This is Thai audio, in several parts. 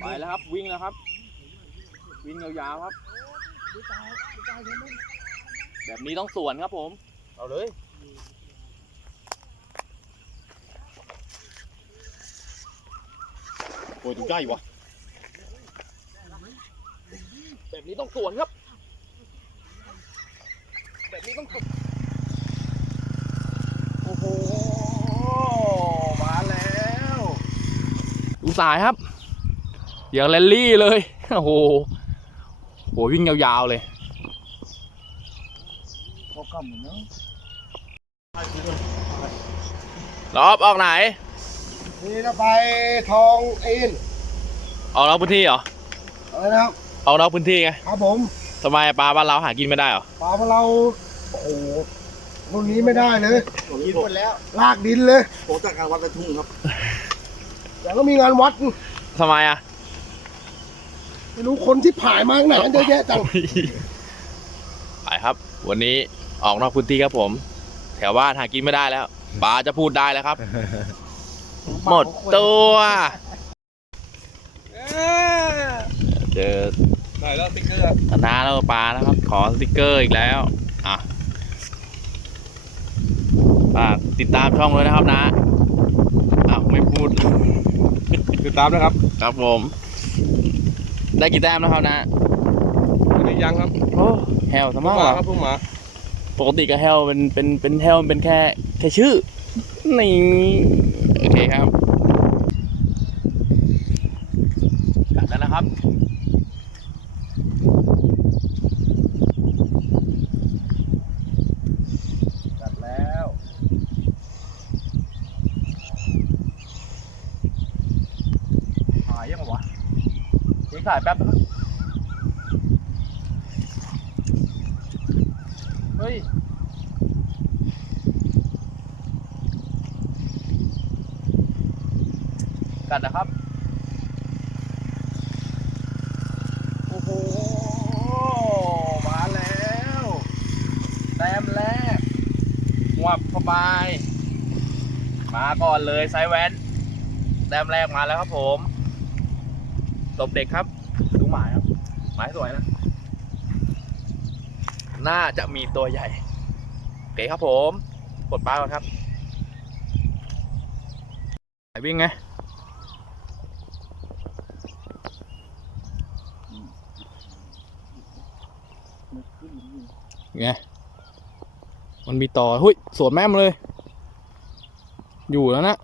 ไปแล้วครับ วิ่งแล้วครับ วิ่งยาวๆครับ แบบนี้ต้องสวนครับผม เอาเลย โอ้ยตัวใหญ่วะแบบนี้ต้องสวนครับ แบบนี้ต้องสวนโอ้โห มาแล้ว ดูสายครับ อย่างแรลลี่เลย โอ้โหโหวิ่งยาวๆเลยเขากำเนาะรอบออกไหน นี่เราไปทองอินออกนอกพื้นที่เหรอ อะไรนะครับออกนอกพื้นที่ไงครับผมทำไมปลาบ้านเราหากินไม่ได้เหรอ ปลาของเราโอ้โหรุ่นนี้ไม่ได้เลยกินหมดแล้วลากดินเลยผมจากการวัดกระทุ่งครับเดี๋ยวก็มีงานวัดทำไมอะ ไม่รู้คนที่ผ่ายมาข้างไหนเยอะแยะจัง ไปครับ วันนี้ออกนอกพื้นที่ครับผม แถวบ้านหากินไม่ได้แล้วปลาจะพูดได้แล้วครับ หมดตัวเจอไหนแล้วสติ๊กเกอร์ธนาแล้วก็ปลาแล้วครับ ขอสติกเกอร์อีกแล้วอะฝากติดตามช่องเลยนะครับนะอ้าวไม่พูด ติดตามนะครับ ครับผม ได้กี่แต้มแล้วครับนะอันนี้ยังครับโอ้แฮวสมากเหรอครับเพิ่งมาปกติก็แฮลเป็นเป็นเป็นแฮลมันเป็นแค่แค่ชื่อนี่โอเคครับกลับแล้วนะครับ จัดแล้ว หายยังไงวะายแป๊บนะเฮ้ย กัดนะครับ โอ้โห มาแล้วแต้มแรกหวับเข้าไป มาก่อนเลยไซแวนแต้มแรกมาแล้วครับผมตบเด็กครับ ดูหมายครับ ห มายสวยนะ น่าจะมีตัวใหญ่โอเคครับผมกดปลาก่อนครับไหนวิ่งไงไง มันมีต่อหุ้ยสวนแม่มเลย อยู่แล้วนะ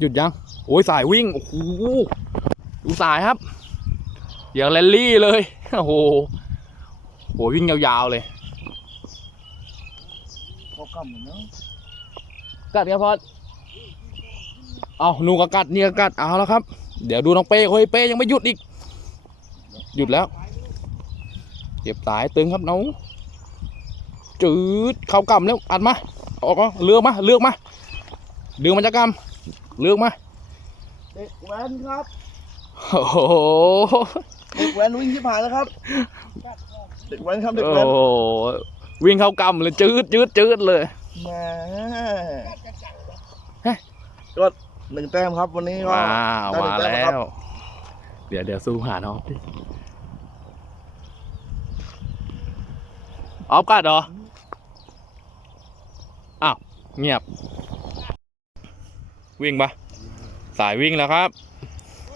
หยุดยัง โอ้ยสายวิ่ง โอ้โห ดูสายครับ อย่างแรลลี่เลย โอ้โหโหวิ่งยาวๆเลยเขากำเนาะกัดครับพอดเอาหนูก็กัดนี่ก็กัดเอาแล้วครับ เดี๋ยวดูน้องเป้เฮ้ยเป้ยังไม่หยุดอีก หยุดแล้วเก็บสายตึงครับน้องจืดเข้ากำแล้วอัดมา ออกมาเลือกมา เลือกมา ดึงมันจะกำเลือกมา เด็กแว้นครับโอ้โหเด็กแว้นวิ่งที่ผ่านแล้วครับ เด็กแว้นครับเด็กโอ้แว้นโหวิ่งเข้ากำเลยจืดจืดจืดเลย แหมเฮ้ยก็หนึ่งแต้มครับวันนี้ก็ว้าได้หนึ่มางแต้มแล้ครับว เดี๋ยวเดี๋ยวซูมหาน้องดิออฟกัดเหรอ อ้าว เงียบ วิ่งปะ สายวิ่งแล้วครับ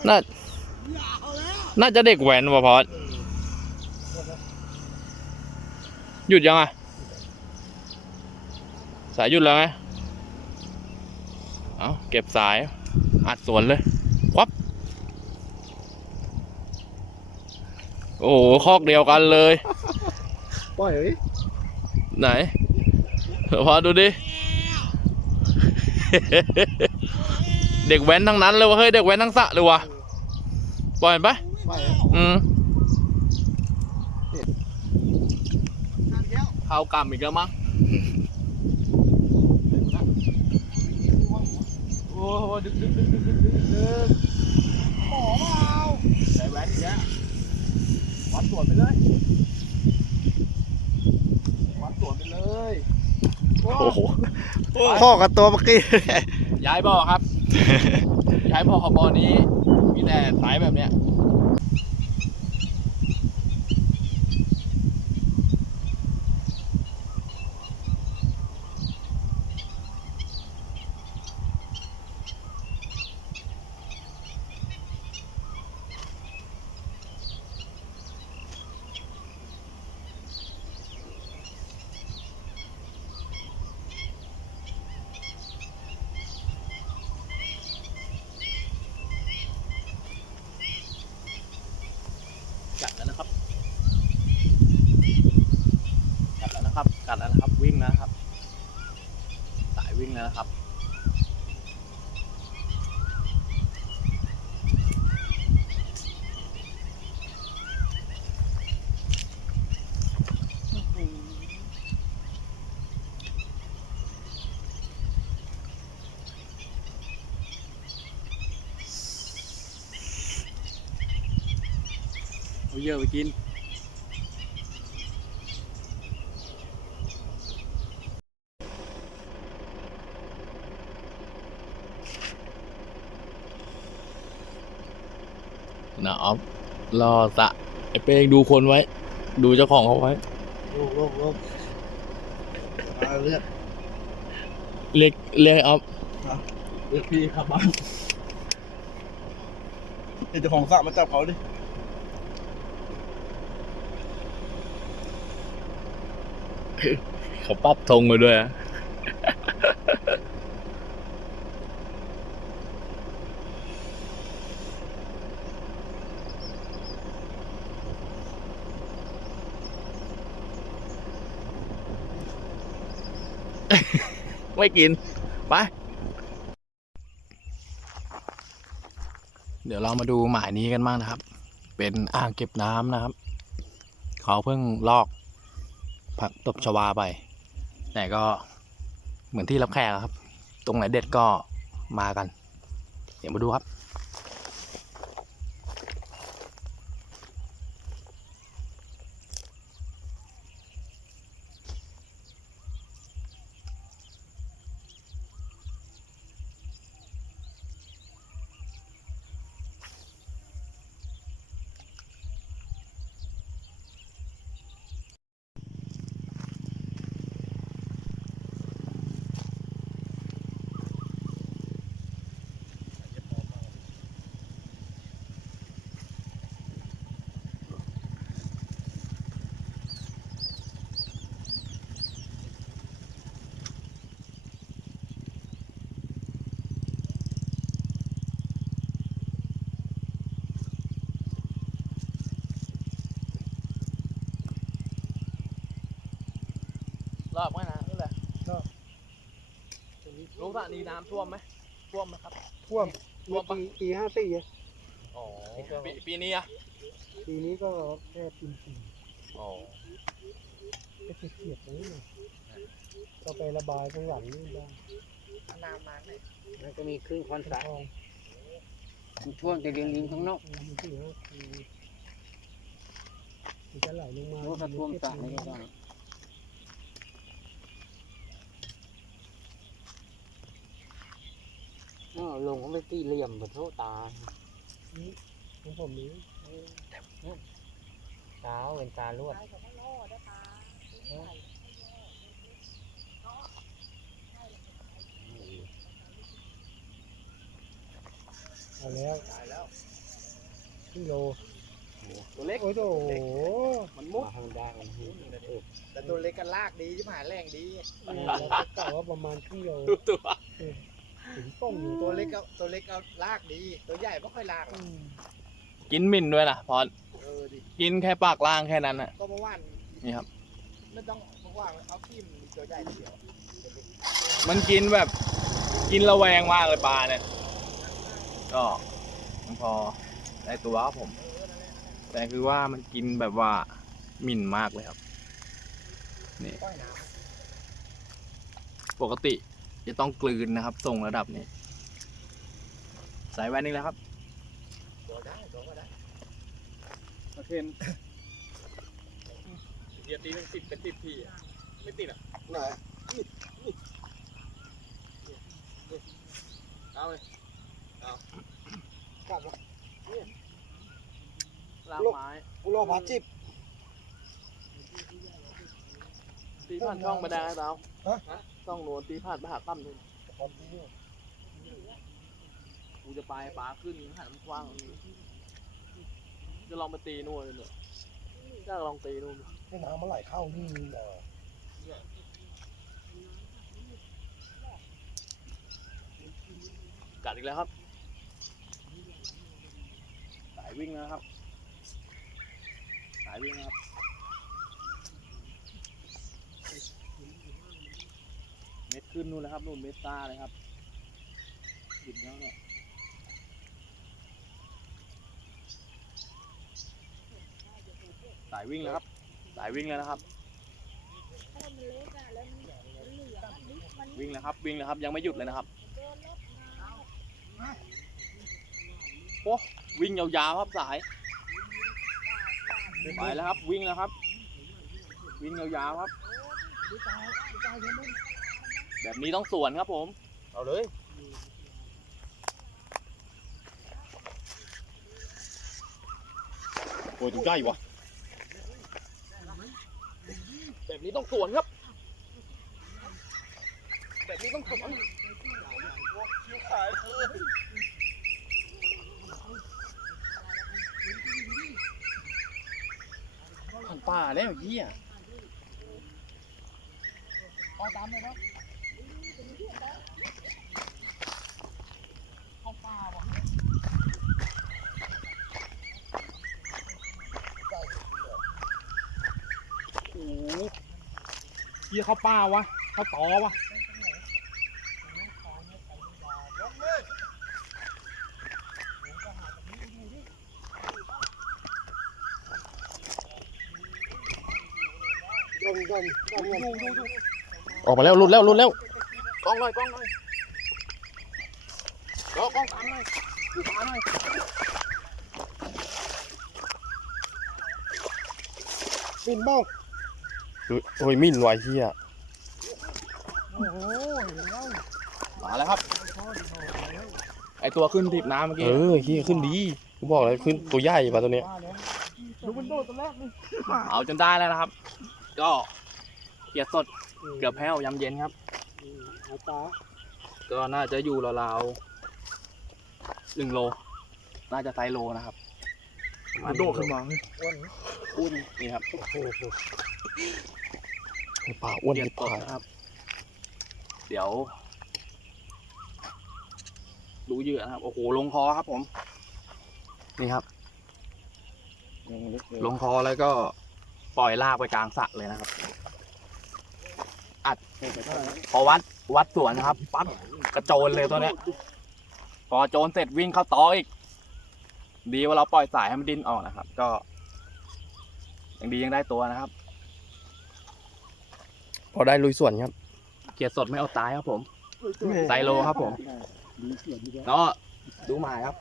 น่า น่าจะเด็กแว้นวะพอดหยุดยังอะ สายหยุดแล้วไง เอาเก็บสาย อัดสวนเลยวับ โอ้โหคอกเดียวกันเลย ปล่อยเฮ้ยไหนเดี๋ยวพอดูดิ เด็กแว้นทั้งนั้นเลยวะเฮ้ยเด็กแว้นทั้งสระเลยวะปล่อยมันไปปล่อยอืมเข้ากรรมอีกแล้วมั้งโอ้โหดึกดึกดึกดึกดึกดึกดึกหมอเปล่าใส่แว้นอีกแล้ววัดสวนไปเลยวัดสวนไปเลย โอ้โอ้โอ้โหพ่อกับตัวเมื่อกี้ย้ายบ่อครับ ย้ายพอขอบอนี้มีแต่สายแบบเนี้ย กัดแล้วนะครับ กัดแล้วนะครับ กัดแล้วนะครับ วิ่งแล้วนะครับ สาย วิ่งแล้วนะครับเอาเยอะไปกิ นนะออฟรอสะไอเป้งดูคนไว้ ดูเจ้าของเขาไว้ โลกโลกโลกมาเลือกเรียกเรียกไอ้ออฟเลือกพี่ครับบ้านเจ้าของสระมาจับเขาดิ เขาปรับธงมาด้วยอะ ไม่กิน ไป เดี๋ยวเรามาดูหมายนี้กันบ้างนะครับ เป็นอ่างเก็บน้ำนะครับ เขาเพิ่งลอก ผักตบชวาไป แต่ก็เหมือนที่รับแขกครับ ตรงไหนเด็ดก็มากัน เดี๋ยวมาดูครับ รอบไหมนะนี่แหละรู้สระนี้น้ำท่วมไหมท่วมไหมครับ ท่วมท่วมปะ ปีปีห้าสี่อ๋อปีปีนี้อะปีนี้ก็แค่ปีสี่อ๋อก็เฉียดๆนี้เลยก็ไประบายข้างหลังนี่ได้น้ำมาเนี่ยมันก็มีครึ่งคอนสระทองมันท่วมแต่เรียงริมข้างนอกมีสี่ห้าปีมันจะไหลลงมาเพราะถ้าท่วมสระไม่ได้อ้าว ลงก็ไม่ตีเหลี่ยมแบบโทษตาของผมนี้ตาเป็นตาลวดเอาแล้วครึ่งโลตัวเล็กโอ้ยโหมันมุดทางด้านแต่ตัวเล็กกันลากดีใช่ไหมแรงดีเราก็กล่าว่าประมาณครึ่งโลตัว ถึงต้มอยู่ตัวเล็กก็ตัวเล็กเอาลากดี ตัวใหญ่ไม่ค่อยลากหรอือกมกินหมิ่นด้วยนะพอเออดิกินแค่ปากล่างแค่นั้นน่ะ ก็เมื่อวานนี่ครับ ไม่ต้องเมื่อวานเอาขี้มนตัวใหญ่เดียวมันกินแบบกินระแวงมากเลยปลาเนี่ย ก็มันพอได้ตัวครับผม แต่คือว่ามันกินแบบว่าหมิ่นมากเลยครับ นี่ก้อยน้ปกติ จะต้องกลืนนะครับทรงระดับนี้สายแว่นนี่แล้วครับโอเคเดี๋ยวตีเป็นสิบเป็นสิบทีอ่ไม่ติดอะไหนเอาเลยเอากลับแล้วลาไม้กุโลผาจิบตีผ่านช่องมาได้แล้วฮะ ช่องนวลตีผ่านไปหาตั้มนู่นพร้อมที่นี่กูจะไปปลาขึ้นหันมันกว้างตรงนี้จะลองมาตีนู่นเลยเนี่ยจะลองตีนู่นให้น้ำมันไหลเข้านี่เออกัดอีกแล้วครับ สายวิ่งนะครับ สายวิ่งนะครับ ม็ดขึ้นนู่นนะครับนู่นเม็ดซ่าเลยครับหยุดแล้วเนี่ยสายวิ่งแล้วครับ สายวิ่งแล้วนะครับ วิ่งแล้วครับ วิ่งแล้วครับ ยังไม่หยุดเลยนะครับโอ้วิ่งยาวๆครับสาย ไปแล้วครับ วิ่งแล้วครับ วิ่งยาวๆครับ แบบนี้ต้องสวนครับผม เอาเลย โอ้ยตัวใหญ่วะแบบนี้ต้องสวนครับ แบบนี้ต้องสวนผ่านป่าแล้วเหี้ยเอาตามเลยครับเข้าป่าว่ะ โอ้โห เหี้เข้าป่าวะ เข้าตอวะย่นย่นย่นย่นออกมาแล้วหลุดแล้วหลุดแล้วกล้องหน่อยกล้องหน่อยกองกล้องตามหน่อยดูฟ้าหน่อยปิ่นบ้า โอ้ยมิ่นวายเหี้ยโอ้โหแล้วมาแล้วครับ ไอตัวขึ้นทิบน้ำเมื่อเอกี้อเหี้ยขึ้นดีกูบอกเลยขึ้นตัวใหญ่ปะตัวเนี้ยว่าแล้วดูมันโดดตัวแรกนี่เอาจนได้แล้วนะครับ ก็เกียดสดเกือบแพ้วยำเย็นครับเอาตาก็น่าจะอยู่ราวๆหนึ่งโล น่าจะไซส์โลนะครับโดดขึ้นมาอ้วนอุ้นนี่ครับ โอ้โหป่าอ้วนเกียที่ดสดผ่านนะครับ เดี๋ยว ดูเหยื่อนะครับ โอ้โห ลงคอครับผม นี่ครับ ลงคอแล้วก็ปล่อยลากไปกลางสระเลยนะครับ อัด พอวัดวัดสวนนะครับ ปั๊บกระโจนเลยตัวเนี้ย พอโจนเสร็จวิ่งเข้าตออีก ดีว่าเราปล่อยสายให้มันดิ้นออกนะครับ ก็ยังดียังได้ตัวนะครับ พอได้ลุยสวนครับ เกียรติสดไม่เอาตายครับผม ไซโลครับผมแล้วก็ดูหมายครับ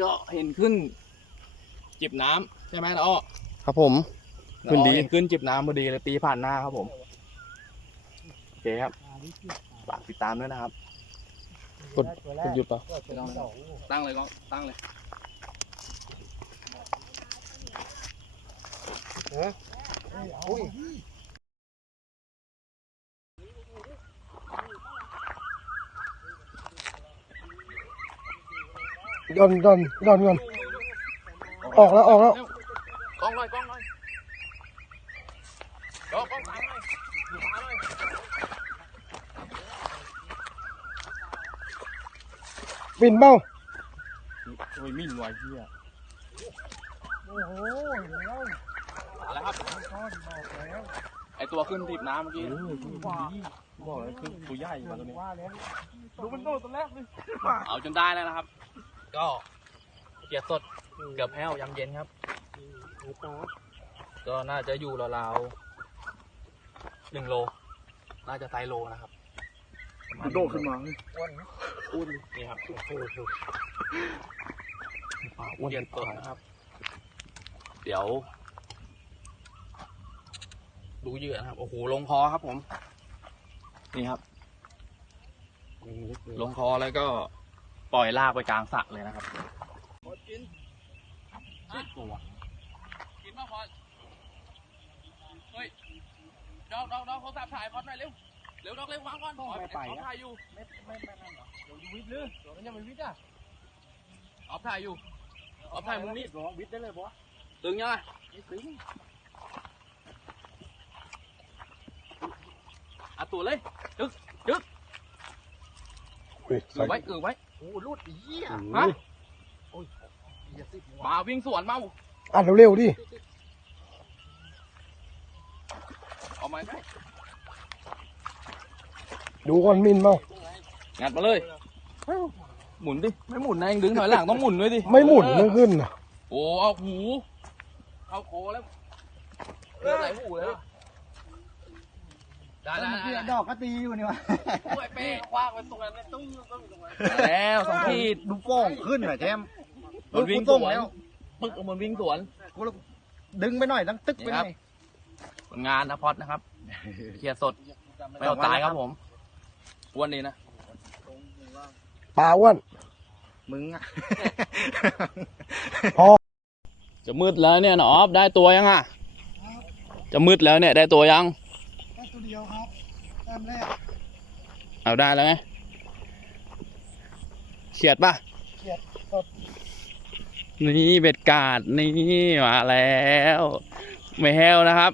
ก็เห็นขึ้น จิบน้ำใช่ไหมนะอ้อครับผม ขึ้นดีอ๋อเห็นขึ้นจิบน้ำพอดีเลยตีผ่านหน้าครับผม โอเคครับฝากติดตามด้วยนะครับ กดตัวแรกกดหยุดปะตัวที่สองตั้งเลยก็ตั้งเลยอุ้ ยย่นย่นย่นย่นออกแล้วออกแล้วกล้องหน่อยกล้องหน่อยกล้องกล้องตามหน่อยดูฟ้าหน่อยปิ่นเบ้าโอ้ยมิ่นวายเหี้ยโอ้โห แล้วมาแล้วครับก้อนบอกแล้วไอตัวขึ้นทิบน้ำเมื่อกี้เออขึ้นดีกูบอกเลยขึ้นตัวใหญ่ปะตัวเนี้ยว่าแล้วดูมันโดดตัวแรกเลยเอาจนได้แล้วนะครับ ก็เกียรติสดเกือบแพ้วยำเย็นครับเอาตาก็น่าจะอยู่ราวๆหนึ่งโล น่าจะไซส์โลนะครับโดดขึ้นมาอ้วนอุ้นนี่ครับโอ้โหป่าอ้วนเกียรที่ติสดผ่านนะครับ เดี๋ยว ดูเหยื่อนะครับ โอ้โห ลงคอครับผม นี่ครับยังลึกเลยลงคอแล้วก็ปล่อยลากไปกลางสระเลยนะครับกินตัวกินมาพอดเฮ้ยดอกดอกดอกเขาสับถ่ายพอดหน่อยเร็ว เร็วดอกเร็ววางก่อนไม่ไปถ่ายอยู่ ไม่ไม่ไม่ไม่เดี๋ยววิทย์เลยเดี๋ยวมันจะมันวิทย์อะออฟถ่ายอยู่ออฟถ่ายมุมนี้วิทย์ได้เลยบอสตึงยังไง อะตัวเลยจึ๊กจึ๊กอือไว้อือไว้โอ้รูดอีเหี้ยฮะอย่าสิบมาวิ่งสวนมาอะเร็วๆดิเอาไม้ไปดูก่อนมินมางัดมาเลย หมุนดิ ไม่หมุนนะเองดึงถอยหลังต้องหมุนด้วยดิไม่หมุนเอไม่อขึ้นนะโอ้เอาหูเข้าคอแล้วเลือดไหลหูแล้ว ได้ได้ได้ดอกก็ตีอยู่นี่วะโอ้ยเป้คว้างไปตรงนั้นเลยตุ้งตุ้งตรงนั้นแล้วสองขีดดูโป้งขึ้นหน่อยแทมมันวิ่งสวนปึ๊กมันวิ่งสวนดึงไปหน่อยตั้งตึกไปหน่อยผลงานนะพอดนะครับเคลียร์สดไม่เอาตายครับผมอ้วนดีนะปลาอ้วนมึงอะจะมืดแล้วเนี่ยนะออฟได้ตัวยังอะ จะมืดแล้วเนี่ยได้ตัวยังแค่ ตัวเดียวครับแต้มแรกเอาได้แล้วไงเฉียดป่ะเฉียดครับนี่เบ็ดกาดนี่มาแล้วไม่แห้วนะครับ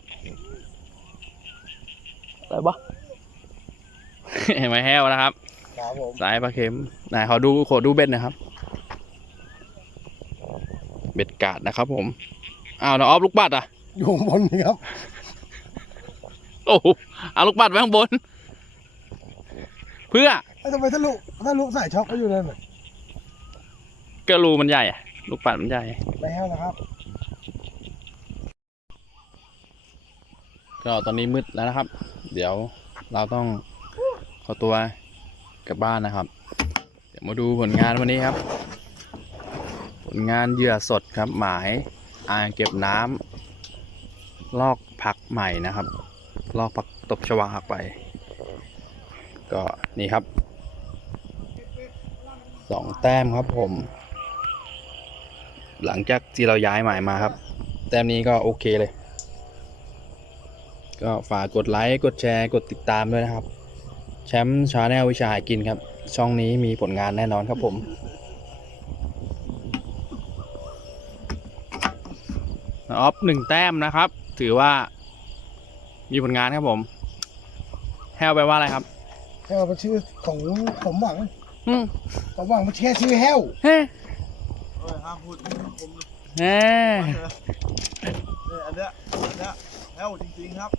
อะไรปะไม่แห้วนะครับครับผมสายปลาเค็มไหนขอดูขอดูเบ็ดหนะครับ เบ็ดกาดนะครับผมอ้าวนะออฟลูกปัดอะ อยู่ข้างบนนี่ครับ โอ้โหเอาลูกปัดไว้ข้างบน เพื่อไอ้ทำไมทะลุทะลุใส่ช็อคก็อยู่นั่นน่ะกระรูมันใหญ่อะลูกปัดมันใหญ่ไม่แห้วนะครับ ก็ตอนนี้มืดแล้วนะครับ เดี๋ยวเราต้องขอตัวกลับบ้านนะครับ เดี๋ยวมาดูผลงานวันนี้ครับ ผลงานเหยื่อสดครับ หมายอ่างเก็บน้ำลอกผักใหม่นะครับ ลอกผักตบชวาหักไป ก็นี่ครับสองแต้มครับผม หลังจากที่เราย้ายหมายมาครับ แต้มนี้ก็โอเคเลย ก็ฝากกดไลค์กดแชร์กดติดตามด้วยนะครับ แชมป์ชาแนลวิชาหากินครับ ช่องนี้มีผลงานแน่นอนครับผมออฟหนึ่งแต้มนะครับ ถือว่า มีผลงานครับผม แฮวไปลว่าอะไรครับแห้วเป็นชื่อของสมหวังอืมสมหวังมันแค่ชื่อแห้วเฮ้ห้ามพูดผมเฮ้เนี่ยอันเนี้ยอันเนี้ยแห้วจริงๆครับ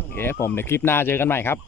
โอเคผมเดี๋ยวคลิปหน้าเจอกันใหม่ครับ